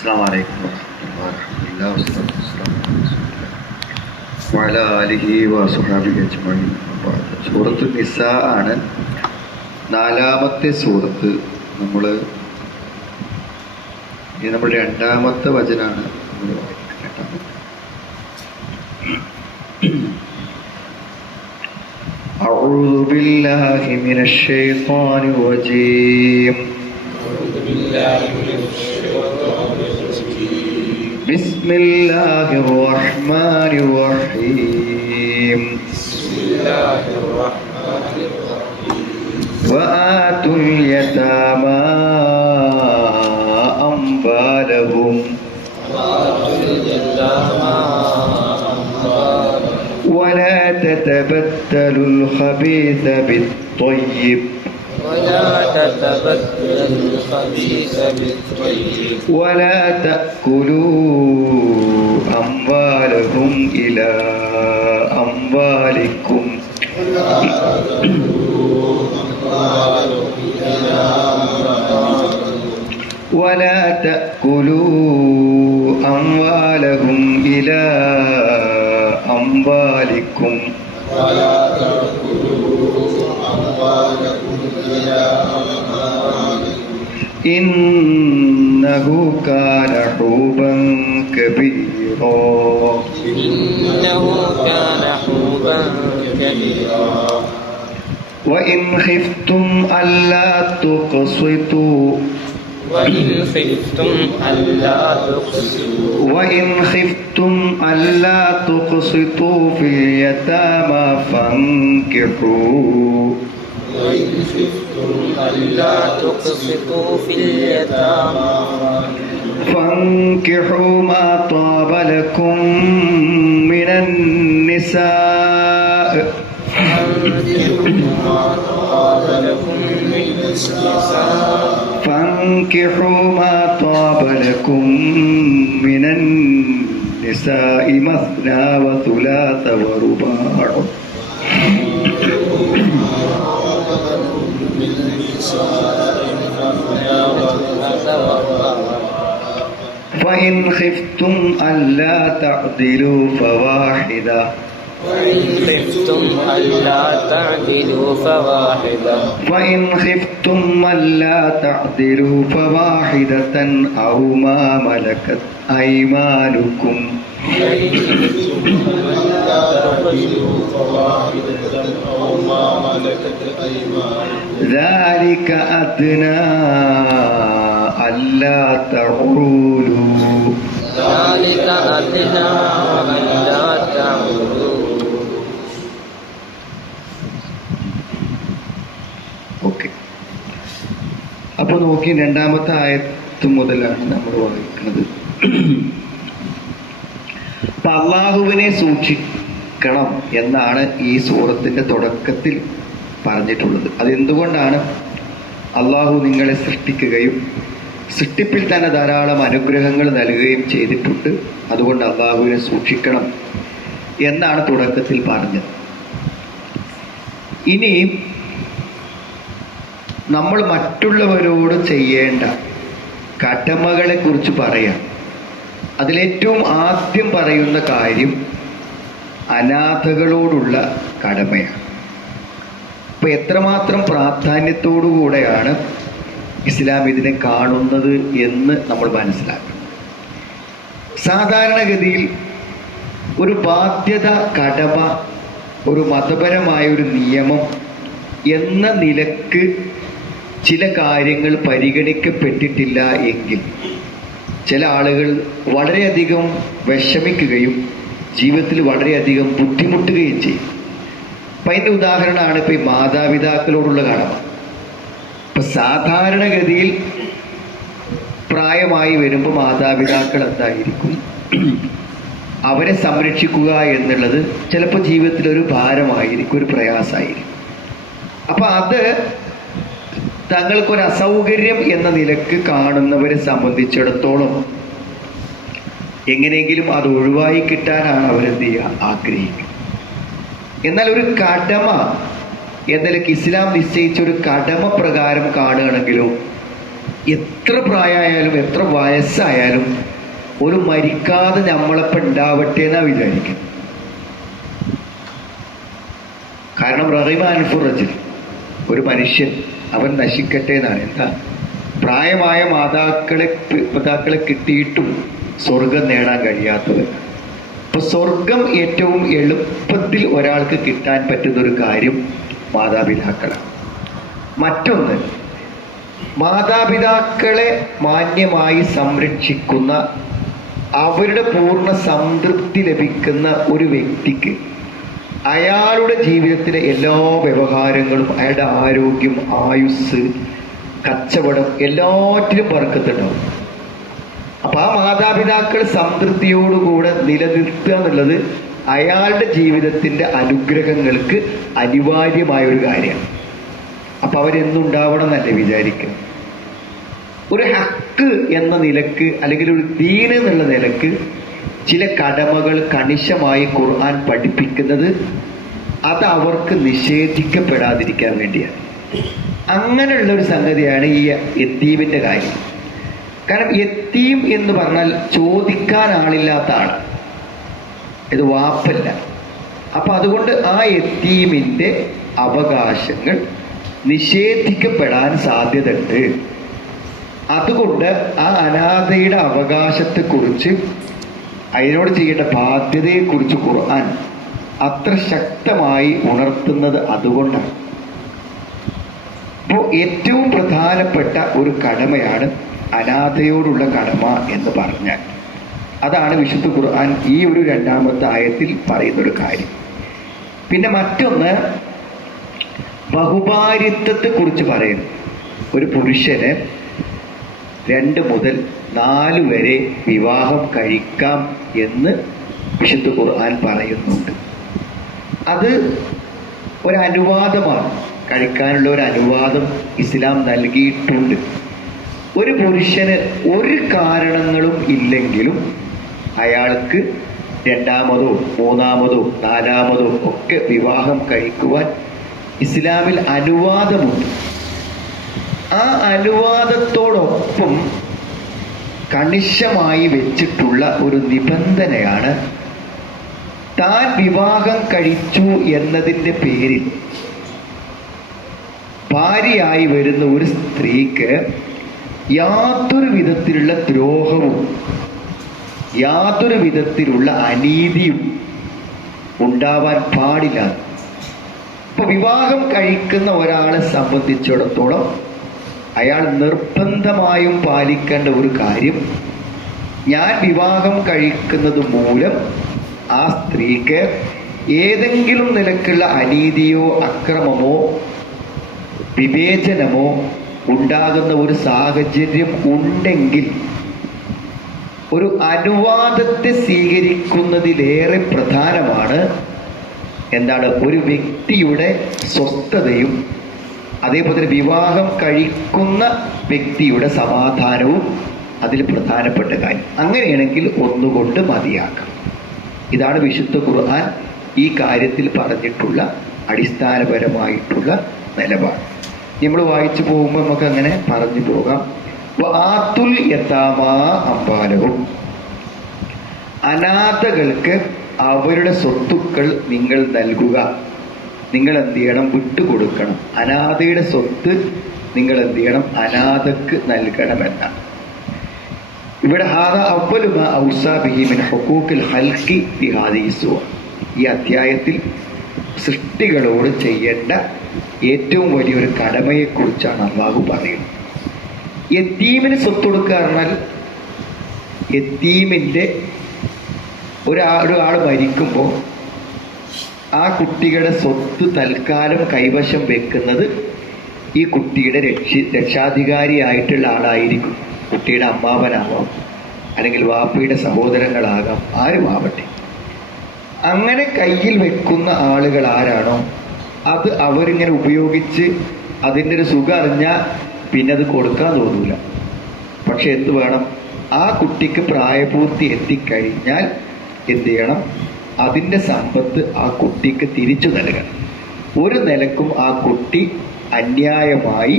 അസ്സലാമു അലൈക്കും വറഹ്മത്തുള്ളാഹി വഅലാ ആലിഹി വസ്വഹാബിഹി അജ്മഈൻ. സൂറത്തുൻ നിസാ ആണ് നാലാമത്തെ സൂറത്ത്. നമ്മൾ രണ്ടാമത്തെ വചനാണ് നമ്മൾ വായിക്കുന്നത്. أعوذ بالله من الشيطان الرجيم. بسم الله الرحمن الرحيم. وآتوا اليتامى أموالهم ولا تتبدلوا الخبيث بالطيب ولا تأكلوا أموالهم إلى أموالكم ولا تأكلوا أموالهم إلى أموالكم إنه كان حوبا كبيرا. وإن خفتم ألا تقسطوا في اليتامى فانكحوا ما طاب لكم من النساء مثنى وثلاث ورباع. فإن خفتم ألا تعدلوا فواحدة أو ما ملكت أيمانكم ذلك أدنى ألا تعولوا. ഓക്കെ, അപ്പോൾ നോക്കി രണ്ടാമത്തെ ആയത്ത് മുതലാണ് നമ്മൾ വായിക്കുന്നത്. അപ്പൊ അള്ളാഹുവിനെ സൂക്ഷിക്കണം എന്നാണ് ഈ സൂറത്തിന്റെ തുടക്കത്തിൽ പറഞ്ഞിട്ടുള്ളത്. അതെന്തുകൊണ്ടാണ്? അള്ളാഹു നിങ്ങളെ സൃഷ്ടിക്കുകയും സൃഷ്ടിപ്പിൽ തന്നെ ധാരാളം അനുഗ്രഹങ്ങൾ നൽകുകയും ചെയ്തിട്ടുണ്ട്. അതുകൊണ്ട് അള്ളാഹുവിനെ സൂക്ഷിക്കണം എന്നാണ് തുടക്കത്തിൽ പറഞ്ഞത്. ഇനി നമ്മൾ മറ്റുള്ളവരോട് ചെയ്യേണ്ട കടമകളെ കുറിച്ച് പറയാം. അതിലേറ്റവും ആദ്യം പറയുന്ന കാര്യം അനാഥകളോടുള്ള കടമയാണ്. അപ്പൊ എത്രമാത്രം പ്രാധാന്യത്തോടുകൂടെയാണ് ഇസ്ലാം ഇതിനെ കാണുന്നത് എന്ന് നമ്മൾ മനസ്സിലാക്കണം. സാധാരണഗതിയിൽ ഒരു ബാധ്യത, കടമ, ഒരു മതപരമായ ഒരു നിയമം എന്ന നിലക്ക് ചില കാര്യങ്ങൾ പരിഗണിക്കപ്പെട്ടിട്ടില്ല എങ്കിൽ ചില ആളുകൾ വളരെയധികം വിഷമിക്കുകയും ജീവിതത്തിൽ വളരെയധികം ബുദ്ധിമുട്ടുകയും ചെയ്യും. അപ്പം അതിൻ്റെ ഉദാഹരണമാണ് ഇപ്പം ഈ മാതാപിതാക്കളോടുള്ള കടമ. ഇപ്പം സാധാരണഗതിയിൽ പ്രായമായി വരുമ്പോൾ മാതാപിതാക്കൾ എന്തായിരിക്കും, അവരെ സംരക്ഷിക്കുക എന്നുള്ളത് ചിലപ്പോൾ ജീവിതത്തിൽ ഒരു ഭാരമായിരിക്കും, ഒരു പ്രയാസമായിരിക്കും. അപ്പം അത് തങ്ങൾക്കൊരു അസൗകര്യം എന്ന നിലക്ക് കാണുന്നവരെ സംബന്ധിച്ചിടത്തോളം എങ്ങനെയെങ്കിലും അത് ഒഴിവായി കിട്ടാനാണ് അവരെന്ത് ചെയ്യുക, ആഗ്രഹിക്കുക. എന്നാൽ ഒരു കടമ എന്നതിലേക്ക് ഇസ്ലാം നിശ്ചയിച്ച ഒരു കടമ പ്രകാരം കാണുകയാണെങ്കിലോ എത്ര പ്രായമായാലും എത്ര വയസ്സായാലും ഒരു മരിക്കാതെ നമ്മളെപ്പം ഉണ്ടാവട്ടെ എന്നാ വിചാരിക്കും. കാരണം റഹിമാൻഫുറജിൽ ഒരു മനുഷ്യൻ അവൻ നശിക്കട്ടെ എന്നാണ്. എന്താ, പ്രായമായ മാതാക്കളെ കിട്ടിയിട്ടും സ്വർഗം നേടാൻ കഴിയാത്തത്. അപ്പൊ സ്വർഗം ഏറ്റവും എളുപ്പത്തിൽ ഒരാൾക്ക് കിട്ടാൻ പറ്റുന്നൊരു കാര്യം മാതാപിതാക്കളാണ്. മറ്റൊന്ന്, മാതാപിതാക്കളെ മാന്യമായി സംരക്ഷിക്കുന്ന, അവരുടെ പൂർണ്ണ സംതൃപ്തി ലഭിക്കുന്ന ഒരു വ്യക്തിക്ക് അയാളുടെ ജീവിതത്തിലെ എല്ലാ വ്യവഹാരങ്ങളും, അയാളുടെ ആരോഗ്യം, ആയുസ്, കച്ചവടം എല്ലാറ്റിലും ബർക്കത്തുണ്ടാവും. അപ്പൊ ആ മാതാപിതാക്കൾ സംതൃപ്തിയോടുകൂടെ നിലനിർത്തുക എന്നുള്ളത് അയാളുടെ ജീവിതത്തിന്റെ അനുഗ്രഹങ്ങൾക്ക് അനിവാര്യമായ ഒരു കാര്യമാണ്. അപ്പൊ അവരെന്തുണ്ടാവണം എന്നല്ലേ വിചാരിക്കും. ഒരു ഹക്ക് എന്ന നിലക്ക്, അല്ലെങ്കിൽ ഒരു ദീൻ എന്നുള്ള നിലക്ക് ചില കടമകൾ കണിശമായി ഖുർആൻ പഠിപ്പിക്കുന്നത് അത് അവർക്ക് നിഷേധിക്കപ്പെടാതിരിക്കാൻ വേണ്ടിയാണ്. അങ്ങനെയുള്ള ഒരു സംഗതിയാണ് ഈ യത്തീമിന്റെ കാര്യം. കാരണം യത്തീം എന്ന് പറഞ്ഞാൽ ചോദിക്കാൻ ആളില്ലാത്ത ആൾ, ഇത് വാപ്പല്ല. അപ്പൊ അതുകൊണ്ട് ആ യത്തീമിന്റെ അവകാശങ്ങൾ നിഷേധിക്കപ്പെടാൻ സാധ്യതയുണ്ട്. അതുകൊണ്ട് ആ അനാഥയുടെ അവകാശത്തെക്കുറിച്ച്, അതിനോട് ചെയ്യേണ്ട ബാധ്യതയെക്കുറിച്ച് ഖുർആൻ അത്ര ശക്തമായി ഉണർത്തുന്നത് അതുകൊണ്ടാണ്. അപ്പോൾ ഏറ്റവും പ്രധാനപ്പെട്ട ഒരു കടമയാണ് അനാഥയോടുള്ള കടമ എന്ന് പറഞ്ഞാൽ. അതാണ് വിശുദ്ധ ഖുർആൻ ഈ ഒരു രണ്ടാമത്തെ ആയത്തിൽ പറയുന്നൊരു കാര്യം. പിന്നെ മറ്റൊന്ന്, ബഹുഭാര്യത്വത്തെക്കുറിച്ച് പറയുന്നു. ഒരു പുരുഷന് 2 മുതൽ 4 വരെ വിവാഹം കഴിക്കാം എന്ന് വിശുദ്ധ ഖുർആൻ പറയുന്നുണ്ട്. അത് ഒരനുവാദമാണ്, കഴിക്കാനുള്ള ഒരു അനുവാദം ഇസ്ലാം നൽകിയിട്ടുണ്ട്. ഒരു പുരുഷന് ഒരു കാരണങ്ങളും ഇല്ലെങ്കിലും അയാൾക്ക് 2-മതോ 3-മതോ 4-മതോ ഒക്കെ വിവാഹം കഴിക്കുവാൻ ഇസ്ലാമിൽ അനുവാദമുണ്ട്. ആ അനുവാദത്തോടൊപ്പം കണിശമായി വെച്ചിട്ടുള്ള ഒരു നിബന്ധനയാണ്, താൻ വിവാഹം കഴിച്ചു എന്നതിൻ്റെ പേരിൽ ഭാര്യയായി വരുന്ന ഒരു സ്ത്രീക്ക് യാതൊരു വിധത്തിലുള്ള ദ്രോഹവും യാതൊരു വിധത്തിലുള്ള അനീതിയും ഉണ്ടാവാൻ പാടില്ല. ഇപ്പൊ വിവാഹം കഴിക്കുന്ന ഒരാളെ സംബന്ധിച്ചിടത്തോളം അയാൾ നിർബന്ധമായും പാലിക്കേണ്ട ഒരു കാര്യം, ഞാൻ വിവാഹം കഴിക്കുന്നത് മൂലം ആ സ്ത്രീക്ക് ഏതെങ്കിലും നിലക്കുള്ള അനീതിയോ അക്രമമോ വിവേചനമോ ഉണ്ടാകുന്ന ഒരു സാഹചര്യം ഉണ്ടെങ്കിൽ ഒരു അനുവാദത്തെ സ്വീകരിക്കുന്നതിലേറെ പ്രധാനമാണ് എന്താണ്, ഒരു വ്യക്തിയുടെ സ്വസ്ഥതയും അതേപോലെ തന്നെ വിവാഹം കഴിക്കുന്ന വ്യക്തിയുടെ സമാധാനവും അതിൽ പ്രധാനപ്പെട്ട കാര്യം. അങ്ങനെയാണെങ്കിൽ ഒന്നുകൊണ്ട് മതിയാക്കാം. ഇതാണ് വിശുദ്ധ ഖുർആൻ ഈ കാര്യത്തിൽ പറഞ്ഞിട്ടുള്ള അടിസ്ഥാനപരമായിട്ടുള്ള നിലപാട്. നമ്മൾ വായിച്ചു പോകുമ്പോൾ നമുക്ക് അങ്ങനെ പറഞ്ഞു പോകാം. ആത്തുൽ യതാമാ അംവാലഹും, അനാഥകൾക്ക് അവരുടെ സ്വത്തുക്കൾ നിങ്ങൾ നൽകുക. നിങ്ങൾ എന്ത് ചെയ്യണം? വിട്ടുകൊടുക്കണം. അനാഥയുടെ സ്വത്ത് നിങ്ങൾ എന്ത് ചെയ്യണം? അനാഥക്ക് നൽകണമെന്നാണ്. ഇവിടെ ഈ അധ്യായത്തിൽ സൃഷ്ടികളോട് ചെയ്യേണ്ട ഏറ്റവും വലിയൊരു കടമയെക്കുറിച്ചാണ് അള്ളാഹു പറയുന്നത്. യത്തീമിന് സ്വത്ത് കൊടുക്കുക പറഞ്ഞാൽ, യത്തീമിൻ്റെ ഒരാൾ മരിക്കുമ്പോൾ ആ കുട്ടിയുടെ സ്വത്ത് തൽക്കാലം കൈവശം വെക്കുന്നത് ഈ കുട്ടിയുടെ രക്ഷാധികാരിയായിട്ടുള്ള ആളായിരിക്കും. കുട്ടിയുടെ അമ്മാവനാവാം, അല്ലെങ്കിൽ വാപ്പയുടെ സഹോദരങ്ങളാകാം, ആരുമാവട്ടെ. അങ്ങനെ കയ്യിൽ വെക്കുന്ന ആളുകൾ ആരാണോ അത് അവരിങ്ങനെ ഉപയോഗിച്ച് അതിൻ്റെ ഒരു സുഖം അറിഞ്ഞാൽ പിന്നെ അത് കൊടുക്കാൻ തോന്നൂല. പക്ഷെ എന്ത് വേണം? ആ കുട്ടിക്ക് പ്രായപൂർത്തി എത്തിക്കഴിഞ്ഞാൽ എന്ത് ചെയ്യണം? അതിൻ്റെ സമ്പത്ത് ആ കുട്ടിക്ക് തിരിച്ചു നൽകണം. ഒരു നിലക്കും ആ കുട്ടി അന്യായമായി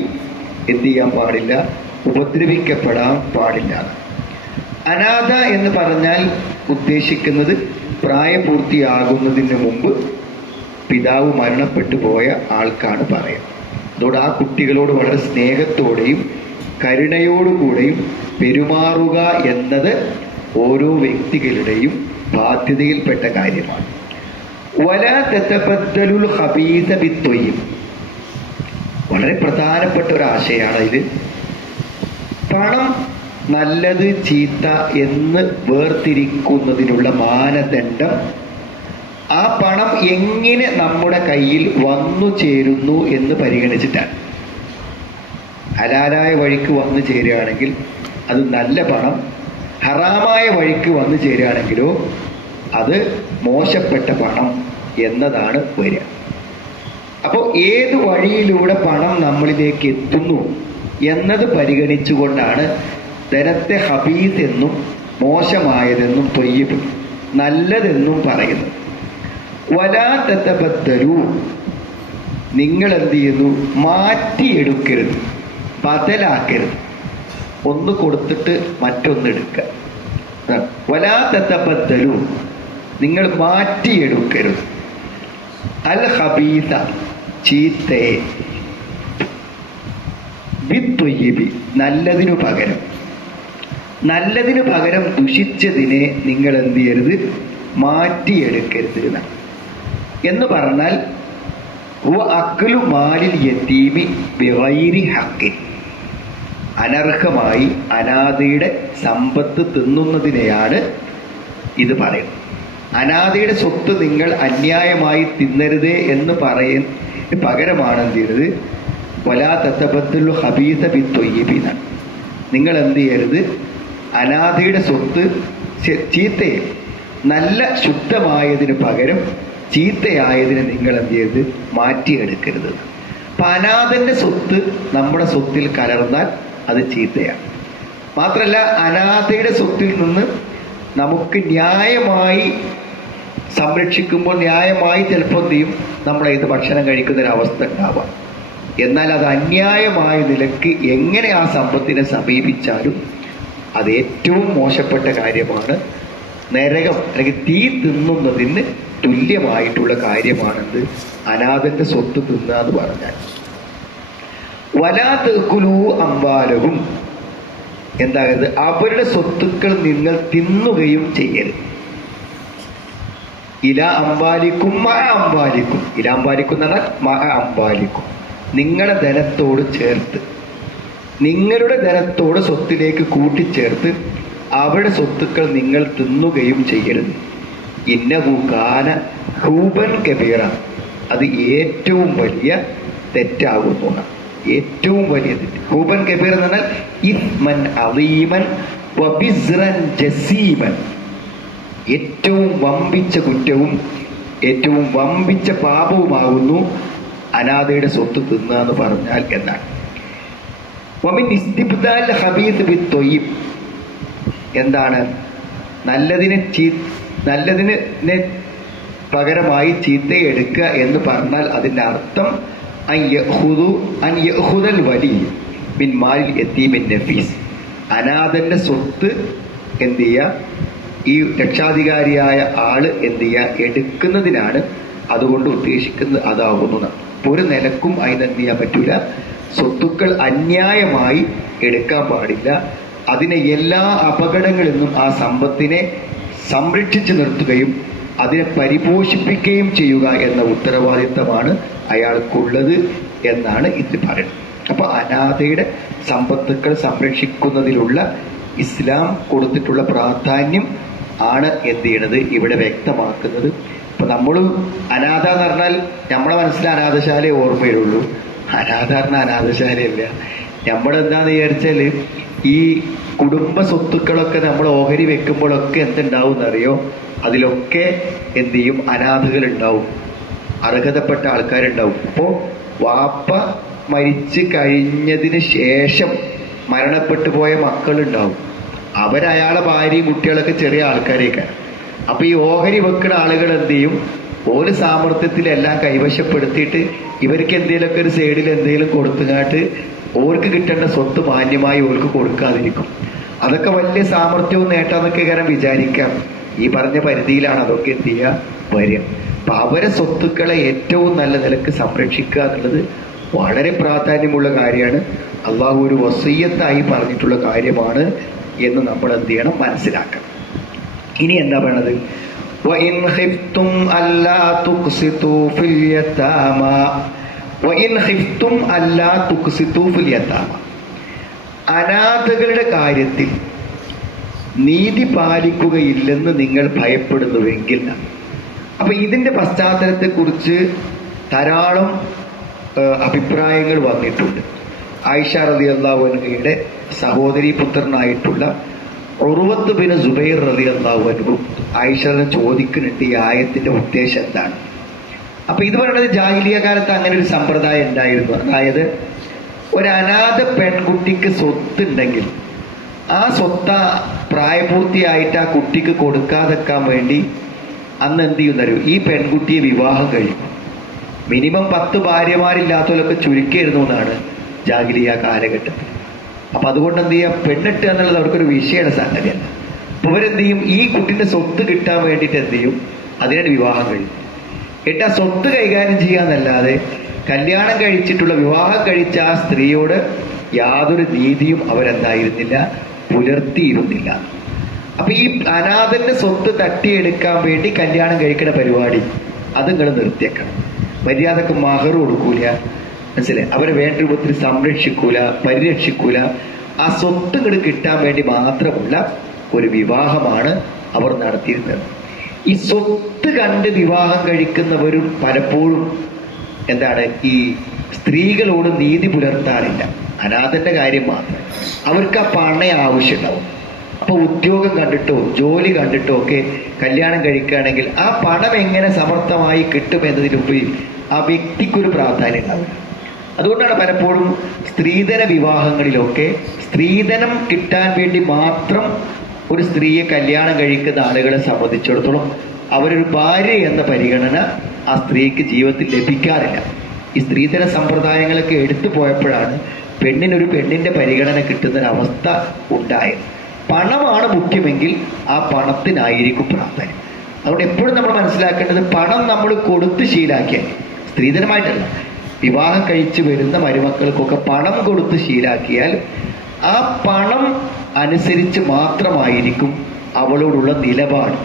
എന്ത് ചെയ്യാൻ പാടില്ല? ഉപദ്രവിക്കപ്പെടാൻ പാടില്ല. അനാഥ എന്ന് പറഞ്ഞാൽ ഉദ്ദേശിക്കുന്നത് പ്രായപൂർത്തിയാകുന്നതിന് മുമ്പ് പിതാവ് മരണപ്പെട്ടു പോയ ആൾക്കാണ് പറയുക. അതോടെ ആ കുട്ടികളോട് വളരെ സ്നേഹത്തോടെയും കരുണയോടുകൂടെയും പെരുമാറുക എന്നത് ഓരോ വ്യക്തികളുടെയും ബാധ്യതയിൽപ്പെട്ട കാര്യമാണ്. വലാ തതബദ്ദലുൽ ഖബീസ ബിത്വയ്യിബ്, വളരെ പ്രധാനപ്പെട്ട ഒരു ആശയമാണ് ഇത്. പണം നല്ലത് ചീത്ത എന്ന് വേർതിരിക്കുന്നതിനുള്ള മാനദണ്ഡം ആ പണം എങ്ങനെ നമ്മുടെ കയ്യിൽ വന്നു ചേരുന്നു എന്ന് പരിഗണിച്ചിട്ടാണ്. ഹലാലായ വഴിക്ക് വന്നു ചേരുകയാണെങ്കിൽ അത് നല്ല പണം, ഹറാമായ വഴിക്ക് വന്നു ചേരുകയാണെങ്കിലോ അത് മോശപ്പെട്ട പണം എന്നതാണ് വരിക. അപ്പോൾ ഏത് വഴിയിലൂടെ പണം നമ്മളിലേക്ക് എത്തുന്നു എന്നത് പരിഗണിച്ചുകൊണ്ടാണ് ധനത്തെ ഹബീസ് എന്നും മോശമായതെന്നും ത്വയ്യിബ് നല്ലതെന്നും പറയുന്നത്. വലാ തതബദ്ദലു, നിങ്ങൾ എന്ത് ചെയ്യുന്നു? മാറ്റിയെടുക്കരുത്, ബദലാക്കരുത്. ഒന്ന് കൊടുത്തിട്ട് മറ്റൊന്ന് എടുക്കുക. വലാ തതബദ്ദലു, നിങ്ങൾ മാറ്റിയെടുക്കരുത്. അൽ ഹബീസ, ചീത്തയെ, ബിത്വയ്യിബി, നല്ലതിനു പകരം. നല്ലതിനു പകരം ദുഷിച്ചതിനെ നിങ്ങൾ എന്ത് ചെയ്യരുത്? മാറ്റിയെടുക്കരുത് എന്ന് പറഞ്ഞാൽ അക്ലു മാലിൽ യതീമി ബിഗൈരി ഹഖിൻ, അനർഹമായി അനാഥയുടെ സമ്പത്ത് തിന്നുന്നതിനെയാണ് ഇത് പറയുന്നത്. അനാഥയുടെ സ്വത്ത് നിങ്ങൾ അന്യായമായി തിന്നരുതേ എന്ന് പകരമാണ് എന്ത് ചെയ്യരുത്? വലാ തതബദ്ദലു ഖബീസ ബിത്വയ്യിബി, നിങ്ങൾ എന്ത് ചെയ്യരുത്? അനാഥയുടെ സ്വത്ത് ചീത്തയെ നല്ല ശുദ്ധമായതിന് പകരം ചീത്തയായതിനെ നിങ്ങൾ എന്ത് ചെയ്യരുത്? മാറ്റിയെടുക്കരുത്. അപ്പം അനാഥന്റെ സ്വത്ത് നമ്മുടെ സ്വത്തിൽ കലർന്നാൽ അത് ചീത്തയാണ്. മാത്രമല്ല അനാഥയുടെ സ്വത്തിൽ നിന്ന് നമുക്ക് ന്യായമായി സംരക്ഷിക്കുമ്പോൾ ന്യായമായി ചിലപ്പോൾ എന്ത് ചെയ്യും? നമ്മളത് ഭക്ഷണം കഴിക്കുന്നൊരവസ്ഥ ഉണ്ടാവാം. എന്നാൽ അത് അന്യായമായ നിലക്ക് എങ്ങനെ ആ സമ്പത്തിനെ സമീപിച്ചാലും അത് ഏറ്റവും മോശപ്പെട്ട കാര്യമാണ്. നരകം അല്ലെങ്കിൽ തീ തിന്നുന്നതിന് തുല്യമായിട്ടുള്ള കാര്യമാണെന്ന് അനാഥന്റെ സ്വത്ത് തിന്നുക എന്ന് പറഞ്ഞാൽ. വലാ തഅ്കുലൂ അംവാലഹും, എന്താകരുത്? അവരുടെ സ്വത്തുക്കൾ നിങ്ങൾ തിന്നുകയും ചെയ്യരുത്. ഇലാ അംവാലിക്കും മഅ അംവാലിക്കും, ഇലാ അംവാലിക്കും എന്ന് പറഞ്ഞാൽ മഅ അംവാലിക്കും, നിങ്ങളുടെ ധനത്തോട് ചേർത്ത്, നിങ്ങളുടെ ധനത്തോട് സ്വത്തിലേക്ക് കൂട്ടിച്ചേർത്ത് അവരുടെ സ്വത്തുക്കൾ നിങ്ങൾ തിന്നുകയും ചെയ്യരുത്. ഇന്നഹു കാന ഹൂബൻ കബീറ, അത് ഏറ്റവും വലിയ തെറ്റാകുന്നു. ഏറ്റവും വലിയ തെറ്റ്. ഹൂബൻ കബീർ എന്ന് പറഞ്ഞാൽ ഇസ്മൻ അളീമൻ വബിസ്റൻ ജസീമൻ, ഏറ്റവും വമ്പിച്ച കുറ്റവും ഏറ്റവും വമ്പിച്ച പാപവുമാകുന്നു അനാഥയുടെ സ്വത്ത് തിന്നുക എന്ന് പറഞ്ഞാൽ എന്നാണ്. വമിൻ ഇസ്തിബ്ദാൽ ഖബീസ് ബിത്വയ്യിബ്, എന്താണ്? നല്ലതിന് പകരമായി ചീത്തയെ എടുക്കുക എന്ന് പറഞ്ഞാൽ അതിൻ്റെ അർത്ഥം അൻ യഖുദൽ വലി മിൻ മാലിൽ യതീമിൻ നഫീസ്, അനാഥന്റെ സ്വത്ത് എന്ത് ചെയ്യുക? ഈ രക്ഷാധികാരിയായ ആള് എന്ത് ചെയ്യുക? എടുക്കുന്നതിനാണ് അതുകൊണ്ട് ഉദ്ദേശിക്കുന്നത് അതാവുന്നു. ഒരു നിലക്കും അതിനെന്ത് ചെയ്യാൻ പറ്റൂല. സ്വത്തുക്കൾ അന്യായമായി എടുക്കാൻ പാടില്ല. അതിനെ എല്ലാ അപകടങ്ങളിൽ നിന്നും ആ സമ്പത്തിനെ സംരക്ഷിച്ചു നിർത്തുകയും അതിനെ പരിപോഷിപ്പിക്കുകയും ചെയ്യുക എന്ന ഉത്തരവാദിത്തമാണ് അയാൾക്കുള്ളത് എന്നാണ് ഇതിൽ പറയുന്നത്. അപ്പോൾ അനാഥയുടെ സമ്പത്തുക്കൾ സംരക്ഷിക്കുന്നതിലുള്ള ഇസ്ലാം കൊടുത്തിട്ടുള്ള പ്രാധാന്യം ആണ് എന്ത് ചെയ്യണത് ഇവിടെ വ്യക്തമാക്കുന്നത്. ഇപ്പൊ നമ്മൾ അനാഥ എന്ന് പറഞ്ഞാൽ നമ്മളെ മനസ്സിൽ അനാഥശാലയെ ഓർമ്മയിലുള്ളൂ. അനാഥ പറഞ്ഞാൽ അനാഥശാലയല്ല. നമ്മളെന്താന്ന് വിചാരിച്ചാൽ ഈ കുടുംബ സ്വത്തുക്കളൊക്കെ നമ്മൾ ഓഹരി വെക്കുമ്പോഴൊക്കെ എന്തുണ്ടാവും എന്നറിയോ? അതിലൊക്കെ എന്ത് ചെയ്യും? അനാഥകൾ ഉണ്ടാവും, അർഹതപ്പെട്ട ആൾക്കാരുണ്ടാവും. അപ്പോൾ വാപ്പ മരിച്ചു കഴിഞ്ഞതിന് ശേഷം മരണപ്പെട്ടു പോയ മക്കളുണ്ടാവും. അവരയാളെ ഭാര്യയും കുട്ടികളൊക്കെ ചെറിയ ആൾക്കാരേക്കാണ്. അപ്പൊ ഈ ഓഹരി വെക്കുന്ന ആളുകൾ എന്ത് ചെയ്യും? ഒരു സാമർത്ഥ്യത്തിലെല്ലാം കൈവശപ്പെടുത്തിയിട്ട് ഇവർക്ക് എന്തെങ്കിലുമൊക്കെ ഒരു സൈഡിൽ എന്തെങ്കിലും കൊടുത്തുകാട്ട് ഓർക്ക് കിട്ടേണ്ട സ്വത്ത് മാന്യമായി ഓർക്ക് കൊടുക്കാതിരിക്കും. അതൊക്കെ വലിയ സാമർഥ്യവും നേട്ടാന്നൊക്കെ കാരണം വിചാരിക്കാം. ഈ പറഞ്ഞ പരിധിയിലാണ് അതൊക്കെ എന്ത് ചെയ്യുക വരിക. അപ്പൊ അവരെ സ്വത്തുക്കളെ ഏറ്റവും നല്ല നിലക്ക് സംരക്ഷിക്കുക എന്നുള്ളത് വളരെ പ്രാധാന്യമുള്ള കാര്യമാണ്. അള്ളാഹു ഒരു വസിയ്യത്തായി പറഞ്ഞിട്ടുള്ള കാര്യമാണ് എന്ന് നമ്മൾ എന്ത് ചെയ്യണം, മനസ്സിലാക്കണം. ഇനി എന്താ പറയണത്? وَإِنْ خِفْتُمْ أَلَّا تُقْسِطُوا فِي الْيَتَامَى وَإِنْ خِفْتُمْ أَلَّا تُقْسِطُوا فِي الْيَتَامَى അനാഥകളുടെ കാര്യത്തിൽ നീതി പാലിക്കുകയില്ലെന്ന് നിങ്ങൾ ഭയപ്പെടുന്നുവെങ്കിൽ. അപ്പൊ ഇതിന്റെ പശ്ചാത്തലത്തെക്കുറിച്ച് ധാരാളം അഭിപ്രായങ്ങൾ വന്നിട്ടുണ്ട്. ആയിഷ റളിയല്ലാഹു അൻഹയുടെ സഹോദരി പുത്രനായിട്ടുള്ള ഉർവത്ത് ബിൻ സുബൈർ റളിയല്ലാഹു അൻഹു ആയിഷനെ ചോദിക്കുന്നുണ്ട് ഈ ആയത്തിന്റെ ഉദ്ദേശം എന്താണ്. അപ്പൊ ഇത് പറയുന്നത് ജാഹിലിയ കാലത്ത് അങ്ങനെ ഒരു സമ്പ്രദായം ഉണ്ടായിരുന്നു. അതായത് ഒരു അനാഥ പെൺകുട്ടിക്ക് സ്വത്തുണ്ടെങ്കിൽ ആ സ്വത്ത് പ്രായപൂർത്തിയായിട്ട് ആ കുട്ടിക്ക് കൊടുക്കാതെക്കാൻ വേണ്ടി അന്ന് എന്ത് ചെയ്യുന്നൊരു ഈ പെൺകുട്ടിയെ വിവാഹം കഴിക്കും. മിനിമം 10 ഭാര്യമാരില്ലാത്തവരൊക്കെ ചുരുക്കിയിരുന്നു എന്നാണ് ജാഹിലിയ കാലഘട്ടത്തിൽ. അപ്പൊ അതുകൊണ്ട് എന്ത് ചെയ്യുക, പെണ്ണിട്ട് എന്നുള്ളത് അവർക്കൊരു വിഷയയുടെ സംഗതിയല്ല. അപ്പൊ അവരെന്ത് ചെയ്യും, ഈ കുട്ടിന്റെ സ്വത്ത് കിട്ടാൻ വേണ്ടിയിട്ട് എന്ത് ചെയ്യും, അതിനാണ് വിവാഹം കഴിക്കും. എന്നിട്ട് ആ സ്വത്ത് കൈകാര്യം ചെയ്യാന്നല്ലാതെ കല്യാണം കഴിച്ചിട്ടുള്ള വിവാഹം കഴിച്ച ആ സ്ത്രീയോട് യാതൊരു നീതിയും അവരെന്തായിരുന്നില്ല, പുലർത്തിയിരുന്നില്ല. അപ്പൊ ഈ അനാഥന്റെ സ്വത്ത് തട്ടിയെടുക്കാൻ വേണ്ടി കല്യാണം കഴിക്കുന്ന പരിപാടി അത് നിങ്ങൾ നിർത്തിയേക്കണം. മര്യാദക്ക് മഹർ കൊടുക്കൂല, മനസ്സിലായി, അവരെ വേണ്ട രൂപത്തിൽ സംരക്ഷിക്കൂല, പരിരക്ഷിക്കൂല. ആ സ്വത്ത് ഇങ്ങോട്ട് കിട്ടാൻ വേണ്ടി മാത്രമുള്ള ഒരു വിവാഹമാണ് അവർ നടത്തിയിരുന്നത്. ഈ സ്വത്ത് കണ്ട് വിവാഹം കഴിക്കുന്നവരും പലപ്പോഴും എന്താണ്, ഈ സ്ത്രീകളോട് നീതി പുലർത്താറില്ല. അനാഥന്റെ കാര്യം മാത്രം അവർക്ക് ആ പണയം ആവശ്യമുണ്ടാവും. അപ്പൊ ഉദ്യോഗം കണ്ടിട്ടോ ജോലി കണ്ടിട്ടോ ഒക്കെ കല്യാണം കഴിക്കുകയാണെങ്കിൽ ആ പണം എങ്ങനെ സമർത്ഥമായി കിട്ടുമെന്നതിലുപരി ആ വ്യക്തിക്കൊരു പ്രാധാന്യം ഉണ്ടാവില്ല. അതുകൊണ്ടാണ് പലപ്പോഴും സ്ത്രീധന വിവാഹങ്ങളിലൊക്കെ സ്ത്രീധനം കിട്ടാൻ വേണ്ടി മാത്രം ഒരു സ്ത്രീയെ കല്യാണം കഴിക്കുന്ന ആളുകളെ സംബന്ധിച്ചിടത്തോളം അവരൊരു ഭാര്യ എന്ന പരിഗണന ആ സ്ത്രീക്ക് ജീവിതത്തിൽ ലഭിക്കാറില്ല. ഈ സ്ത്രീധന സമ്പ്രദായങ്ങളൊക്കെ എടുത്തു പോയപ്പോഴാണ് പെണ്ണിനൊരു പെണ്ണിന്റെ പരിഗണന കിട്ടുന്നൊരവസ്ഥ ഉണ്ടായത്. പണമാണ് മുഖ്യമെങ്കിൽ ആ പണത്തിനായിരിക്കും പ്രാധാന്യം. അതുകൊണ്ട് എപ്പോഴും നമ്മൾ മനസ്സിലാക്കേണ്ടത്, പണം നമ്മൾ കൊടുത്ത് ശീലാക്കിയാൽ, സ്ത്രീധനമായിട്ടല്ല, വിവാഹം കഴിച്ച് വരുന്ന മരുമക്കൾക്കൊക്കെ പണം കൊടുത്ത് ശീലാക്കിയാൽ ആ പണം അനുസരിച്ച് മാത്രമായിരിക്കും അവളോടുള്ള നിലപാട്.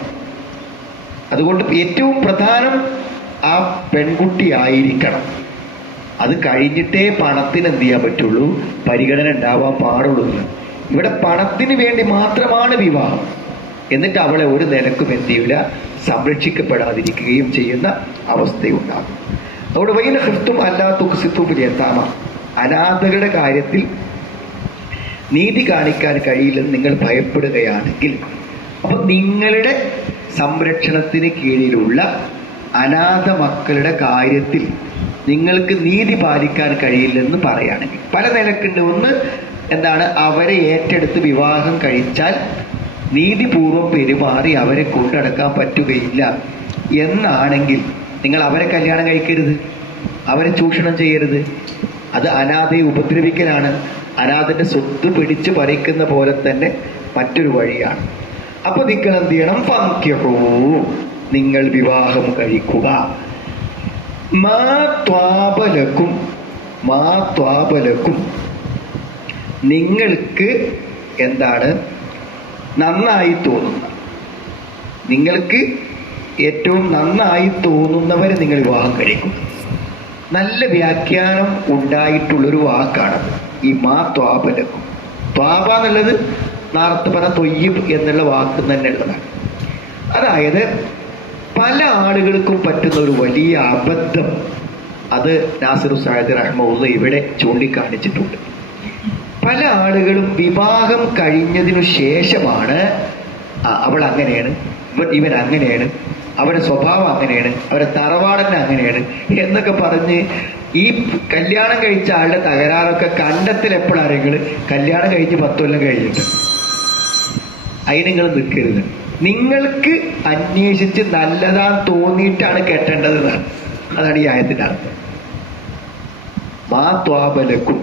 അതുകൊണ്ട് ഏറ്റവും പ്രധാനം ആ പെൺകുട്ടി ആയിരിക്കണം. അത് കഴിഞ്ഞിട്ടേ പണത്തിന് എന്ത് ചെയ്യാൻ പറ്റുള്ളൂ, പരിഗണന ഉണ്ടാവാൻ പാടുള്ളൂ. ഇവിടെ പണത്തിന് വേണ്ടി മാത്രമാണ് വിവാഹം, എന്നിട്ട് അവളെ ഒരു നിലക്കും എന്ത് ചെയ്യില്ല, സംരക്ഷിക്കപ്പെടാതിരിക്കുകയും ചെയ്യുന്ന അവസ്ഥയുണ്ടാകും. അവിടെ വൈന ഹൃത്തും അല്ലാ തുക്സിത്തും അനാഥകളുടെ കാര്യത്തിൽ നീതി കാണിക്കാൻ കഴിയില്ലെന്ന് നിങ്ങൾ ഭയപ്പെടുകയാണെങ്കിൽ, അപ്പൊ നിങ്ങളുടെ സംരക്ഷണത്തിന് കീഴിലുള്ള അനാഥ മക്കളുടെ കാര്യത്തിൽ നിങ്ങൾക്ക് നീതി പാലിക്കാൻ കഴിയില്ലെന്ന് പറയുകയാണെങ്കിൽ പല നിലക്കുണ്ട്. ഒന്ന് എന്താണ്, അവരെ ഏറ്റെടുത്ത് വിവാഹം കഴിച്ചാൽ നീതിപൂർവം പെരുമാറി അവരെ കൊണ്ടടക്കാൻ പറ്റുകയില്ല എന്നാണെങ്കിൽ നിങ്ങൾ അവരെ കല്യാണം കഴിക്കരുത്, അവരെ ചൂഷണം ചെയ്യരുത്. അത് അനാഥയെ ഉപദ്രവിക്കലാണ്. അനാഥന്റെ സ്വത്ത് പിടിച്ചു പറിക്കുന്ന പോലെ തന്നെ മറ്റൊരു വഴിയാണ്. അപ്പൊ നിങ്ങൾ എന്ത് ചെയ്യണം, ഫൻകിഹൂ, നിങ്ങൾ വിവാഹം കഴിക്കുക. മാ ത്വാബലക്കും, മാ ത്വാബലക്കും, നിങ്ങൾക്ക് എന്താണ് നന്നായി തോന്നുന്ന, നിങ്ങൾക്ക് ഏറ്റവും നന്നായി തോന്നുന്നവരെ നിങ്ങൾ വിവാഹം കഴിക്കും. നല്ല വ്യാഖ്യാനം ഉണ്ടായിട്ടുള്ളൊരു വാക്കാണത് ഈ മാ ത്വാബലക്കും. ത്വാബ എന്നുള്ളത് നേരത്തെ പറഞ്ഞ തൊയ്യബ് എന്നുള്ള വാക്ക് തന്നെ ഉള്ളതാണ്. അതായത് പല ആളുകൾക്കും പറ്റുന്ന ഒരു വലിയ അബദ്ധം, അത് നാസിർ സഅദി റഹ്മത്തുള്ളാഹി ഇവിടെ ചൂണ്ടിക്കാണിച്ചിട്ടുണ്ട്. പല ആളുകളും വിവാഹം കഴിഞ്ഞതിനു ശേഷമാണ് അവൾ അങ്ങനെയാണ്, ഇവൻ അങ്ങനെയാണ്, അവരുടെ സ്വഭാവം അങ്ങനെയാണ്, അവരുടെ തറവാടന്നെ അങ്ങനെയാണ് എന്നൊക്കെ പറഞ്ഞ് ഈ കല്യാണം കഴിച്ച ആളുടെ തകരാറൊക്കെ കണ്ടെത്തൽ എപ്പോഴാണെങ്കിലും കല്യാണം കഴിച്ച് 10 കൊല്ലം കഴിഞ്ഞിട്ട്. അതിന് നിങ്ങൾ നിൽക്കരുത്. നിങ്ങൾക്ക് അന്വേഷിച്ച് നല്ലതാ തോന്നിയിട്ടാണ് കെട്ടേണ്ടത്. അതാണ് ഈ ആയത്തിന്റെ അർത്ഥം. മാ ത്വാബലക്കും,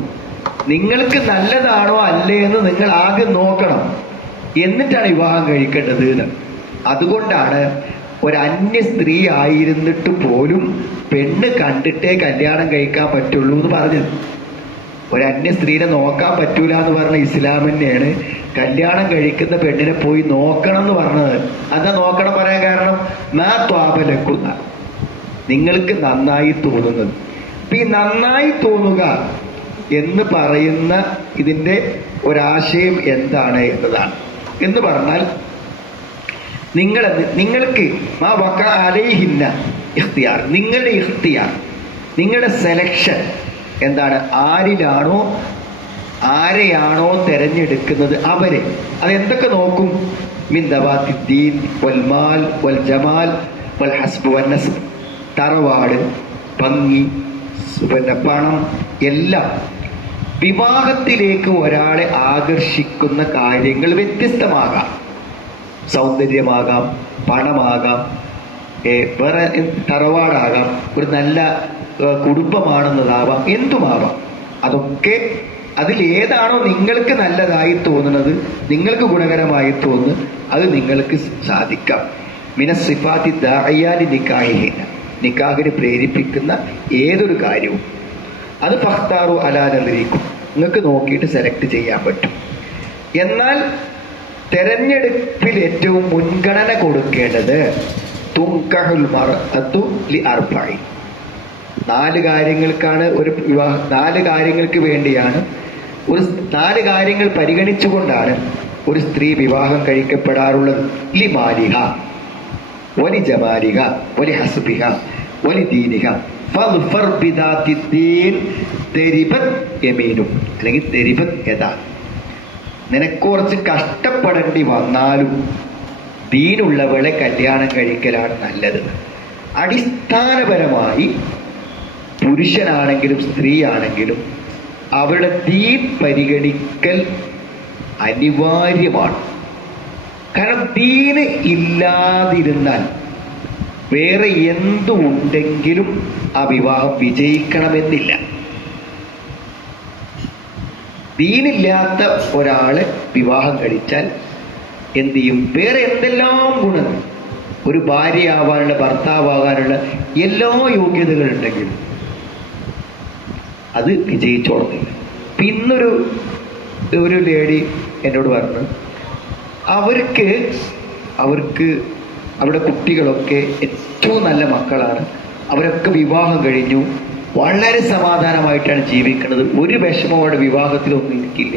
നിങ്ങൾക്ക് നല്ലതാണോ അല്ലേ എന്ന് നിങ്ങൾ ആദ്യം നോക്കണം, എന്നിട്ടാണ് വിവാഹം കഴിക്കേണ്ടത് എന്ന്. അതുകൊണ്ടാണ് ഒരു അന്യ സ്ത്രീ ആയിരുന്നിട്ട് പോലും പെണ്ണ് കണ്ടിട്ടേ കല്യാണം കഴിക്കാൻ പറ്റുള്ളൂ എന്ന് പറഞ്ഞത്. ഒരു അന്യ സ്ത്രീനെ നോക്കാൻ പറ്റൂല എന്ന് പറഞ്ഞ ഇസ്ലാം തന്നെയാണ് കല്യാണം കഴിക്കുന്ന പെണ്ണിനെ പോയി നോക്കണം എന്ന് പറഞ്ഞത്. എന്താ നോക്കണം പറയാൻ കാരണം? മാ ത്വാബലക്കുന്ന, നിങ്ങൾക്ക് നന്നായി തോന്നുന്നത്. അപ്പൊ ഈ നന്നായി തോന്നുക എന്ന് പറയുന്ന ഇതിന്റെ ഒരാശയം എന്താണ് എന്നതാണ്. എന്ന് പറഞ്ഞാൽ നിങ്ങൾക്ക് മാ വക അലൈഹിന്ന ഇഖ്തിയാർ, നിങ്ങളുടെ ഇഖ്തിയാർ, നിങ്ങളുടെ സെലക്ഷൻ എന്താണ്? ആരെയാണോ തെരഞ്ഞെടുക്കുന്നത് അവരെ. അതെന്തൊക്കെ നോക്കും? മിൻ ദവാത്തിദ്ദീൻ വൽ മാൽ വൽ ജമാൽ വൽ ഹസ്ബ് വൻ നസ്ബ്, തറവാട്, ഭംഗി, പിന്നെ പണം, എല്ലാം. വിവാഹത്തിലേക്ക് ഒരാളെ ആകർഷിക്കുന്ന കാര്യങ്ങൾ വ്യത്യസ്തമാകാം. സൗന്ദര്യമാകാം, പണമാകാം, വേറെ തറവാടാകാം, ഒരു നല്ല കുടുംബമാണെന്നതാവാം, എന്തുമാവാം. അതൊക്കെ അതിൽ ഏതാണോ നിങ്ങൾക്ക് നല്ലതായി തോന്നുന്നത്, നിങ്ങൾക്ക് ഗുണകരമായി തോന്നുന്നത്, അത് നിങ്ങൾക്ക് സാധിക്കാം. മിനസ്സിഫാത്തി ദാഇയാലി നിക്കാഹിഹിന, നിക്കാഹിന് പ്രേരിപ്പിക്കുന്ന ഏതൊരു കാര്യവും അത് ഫഖ്താറു അലാ നദരിക്കും, നിങ്ങൾക്ക് നോക്കിയിട്ട് സെലക്ട് ചെയ്യാൻ പറ്റും. എന്നാൽ തെരഞ്ഞെടുപ്പിൽ ഏറ്റവും മുൻഗണന കൊടുക്കേണ്ടത് തുൻകഹുൽ മർഅതു ലി അർബഇ, 4 കാര്യങ്ങൾക്കാണ് ഒരു വിവാഹം. 4 കാര്യങ്ങൾക്ക് വേണ്ടിയാണ് നാല് കാര്യങ്ങൾ പരിഗണിച്ചുകൊണ്ടാണ് ഒരു സ്ത്രീ വിവാഹം കഴിക്കപ്പെടാറുള്ളത്. ലി മാലിഹ വലി ജമാലിഹ വലി ഹസ്ബിഹ വലി ദീനിഹ ഫദ്ഫർ ബിദാത്തിദ്ദീൻ തെരിബത് യമീനു, അല്ലെങ്കിൽ തെരിബത് യദാ. നിനക്ക് കുറച്ച് കഷ്ടപ്പെടേണ്ടി വന്നാലും ദീനുള്ളവളെ കല്യാണം കഴിക്കലാണ് നല്ലത്. അടിസ്ഥാനപരമായി പുരുഷനാണെങ്കിലും സ്ത്രീ ആണെങ്കിലും അവരുടെ ദീൻ പരിഗണിക്കൽ അനിവാര്യമാണ്. കാരണം ദീന് ഇല്ലാതിരുന്നാൽ വേറെ എന്തുണ്ടെങ്കിലും ആ വിവാഹം വിജയിക്കണമെന്നില്ല. ദീനില്ലാത്ത ഒരാളെ വിവാഹം കഴിച്ചാൽ എന്ത് ചെയ്യും? വേറെ എന്തെല്ലാം ഗുണം, ഒരു ഭാര്യയാവാനുള്ള, ഭർത്താവാകാനുള്ള എല്ലാ യോഗ്യതകളുണ്ടെങ്കിലും അത് വിജയിച്ചോളുന്നില്ല. പിന്നൊരു ലേഡി എന്നോട് പറഞ്ഞു, അവർക്ക് അവരുടെ കുട്ടികളൊക്കെ ഏറ്റവും നല്ല മക്കളാണ്, അവരൊക്കെ വിവാഹം കഴിഞ്ഞു, വളരെ സമാധാനമായിട്ടാണ് ജീവിക്കുന്നത്, ഒരു വിഷമം അവരുടെ വിവാഹത്തിലൊന്നും എനിക്കില്ല,